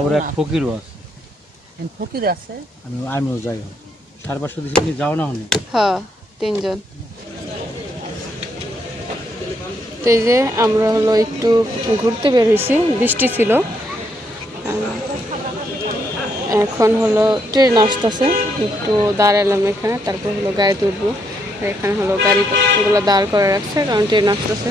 আবার এক ফকিরও আছে। এন ফকির আছে? আমি আমিও যাই হোক। সাড়ে পাঁচশো দিচ্ছি তুমি যাও না হলে? হ্যাঁ তিনজন। তো এই যে আমরা হলো একটু ঘুরতে বের হয়েছি বৃষ্টি ছিল। এখন হলো ট্রেন আসতেছে একটু দাঁড়ালাম এখানে তারপর হলো গাড়িতে উঠবো এখানে হলো গাড়িগুলো দাঁড় করে রাখছে কারণ ট্রেন আসতেছে।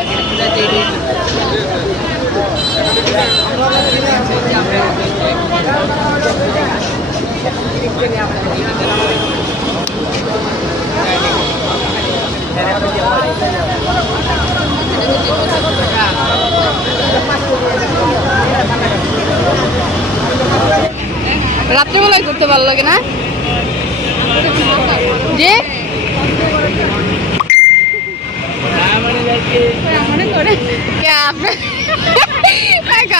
রাত্রেবেলায় করতে ভালো লাগে না? যে মনে করে কে আপনার এক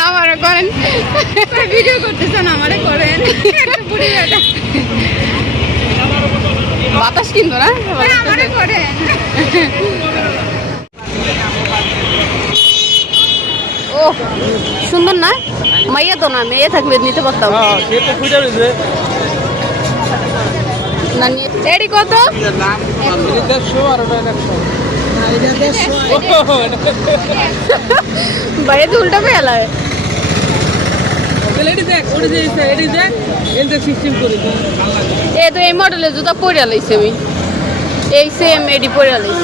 আমারও করেন। ভিডিও করতেছেন আমারে করেন। বাতাস কিন্তু না? আমারে করেন ও সুন্দর না? মাইয়া তো না মেয়ে থাকলে নিতে পারতাম। নিয়ে এডি কত? দেড়শো আর একশো। বাইরে উল্টা পেয়ালায় এ তো এই মডেলের জুতা পরে লাইছে আমি। এই সেম এডি পরে লাইছে।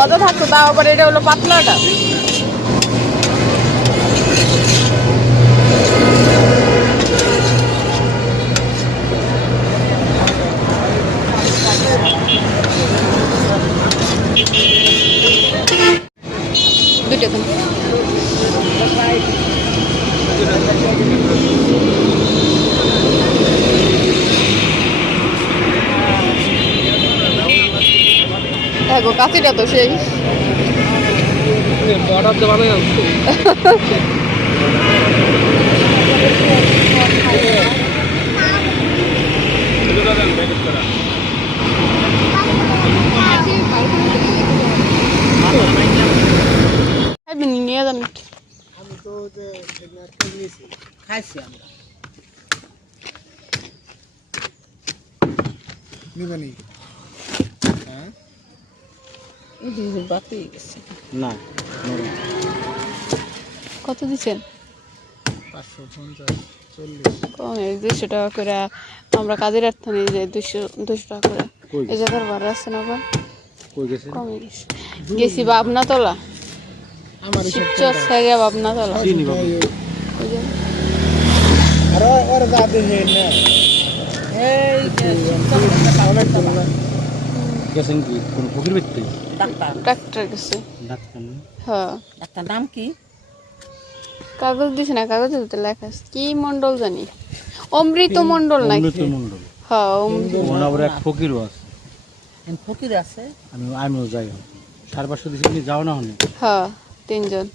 মজা থাকতো তাও আবার এটা হলো পাতলাটা দুটো দিন দেখো কাঁচিটা তো সেই নিয়ে যান। একটু। খাইছি আমরা। নিবানি দুই বাকি গেছে না কত দিচ্ছেন পাঁচশো পঞ্চাশ চল্লিশ কম দুইশো টাকা করে আমরা কাজের অর্থ নিয়ে যাই দুইশো দুইশো টাকা করে এই জায়গার ভাড়া আছে না আবার কমে গেছে গেছি বাবনা তোলা আমার শিবচর থেকে বাবনা তোলা যে আর ওর দাদি এই গেছেন কি? কোন ফকির ব্যক্তি? ডাক্তার। ডাক্তার গেছে। ডাক্তার হ্যাঁ। ডাক্তার নাম কি? কাগজ দিছে না কাগজে তো লেখা কি মন্ডল জানি? অমৃত মন্ডল নাকি? অমৃত মন্ডল হ্যাঁ অমৃত ওখানে এক ফকিরও আছে। ফকির আছে? আমি আমিও যাই হোক। সাড়ে পাঁচশো দিচ্ছি তুমি যাও না হলে? হ্যাঁ তিনজন।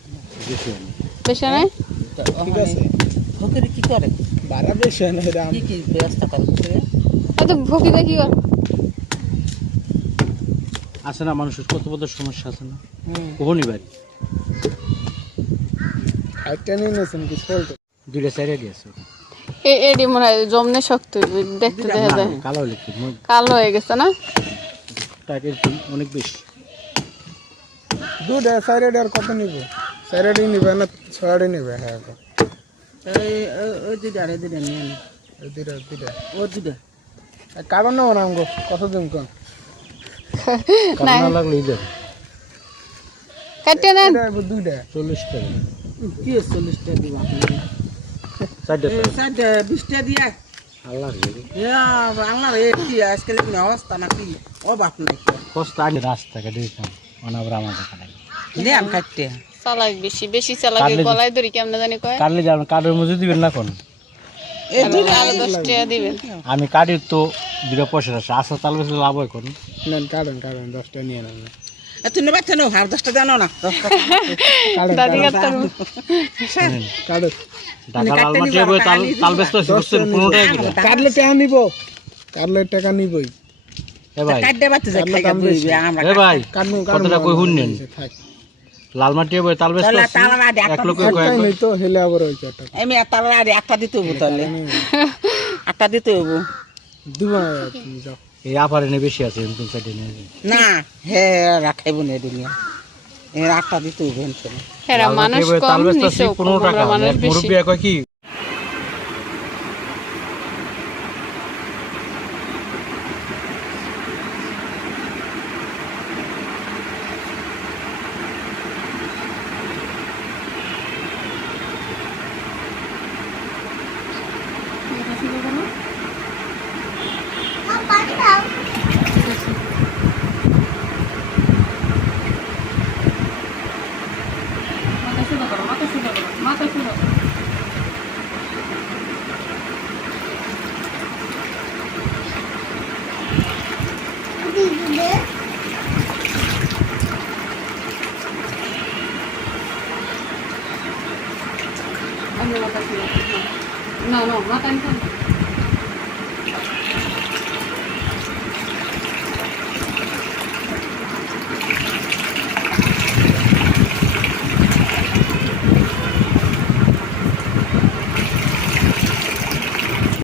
বেশি নাই? তা ওখানে ফকির কি করে? বারা বেশি হয় না কি কি ব্যবস্থা করে? ফকিরে? কি কর? আছে না মানুষের কত কত সমস্যা আছে না। কখনই বাড়ি একটা নিয়ে নিয়েছেন কি চলতে দুইটা চাইরে দিয়েছে এই এডি মনে হয় জমনে শক্ত দেখতে দেখা যায় কালো হলে কালো হয়ে গেছে না? অনেক বেশি। দুটা আর কত নিব? সাইড নিবে না ছয়াডি নিবে হ্যাঁ ওই- দুইটা আর এই দুইটা নিয়ে নে। এই দুইটা দুইটা। ও দুইটা। কারণ নেব না আমগো? কত দিন কোন? কালো না লাগলে ইদের নেন। দুইটা। চল্লিশ টাকা। কি চল্লিশটা দিব আপনাকে চারটে বিশটা দিয়া। আল্লাহ কি আজকাল অবস্থা নাকি? ও বাপ নাই কষ্ট আগে রাস্তাঘাটে দিতাম অনাবার আমাদের কাটাই নে আম কাটতে। চালাক বেশি বেশি চালাক গলায় ধরি কেমনে জানি কয়? কাটলে যাবেন কাঠের মধ্যে দিবেন না কোন? আমি কাটির তো দুটা পয়সা আছে। আসা তাল বেশি লাভ হয় কোন? নেন কারণ কারণ দশটা নিয়ে নেন তুমি বাচ্চা নাও হার দশটা জানো না। কাটলে টাকা নিব। কাটলে টাকা নিবই। লালমাটি বই তাল এক লোক তো হেলে আবার একটা না দিতে হব তাহলে। একটা দিতে হব। না এই আপার এনে বেশি আছে এরকম সাইডে। না হে রাখাইব না দুনিয়া এর একটা দিতে হব হ্যাঁ মানুষ কম আছে পনেরো টাকা। মুরব্বী কয় কি? পানি দাও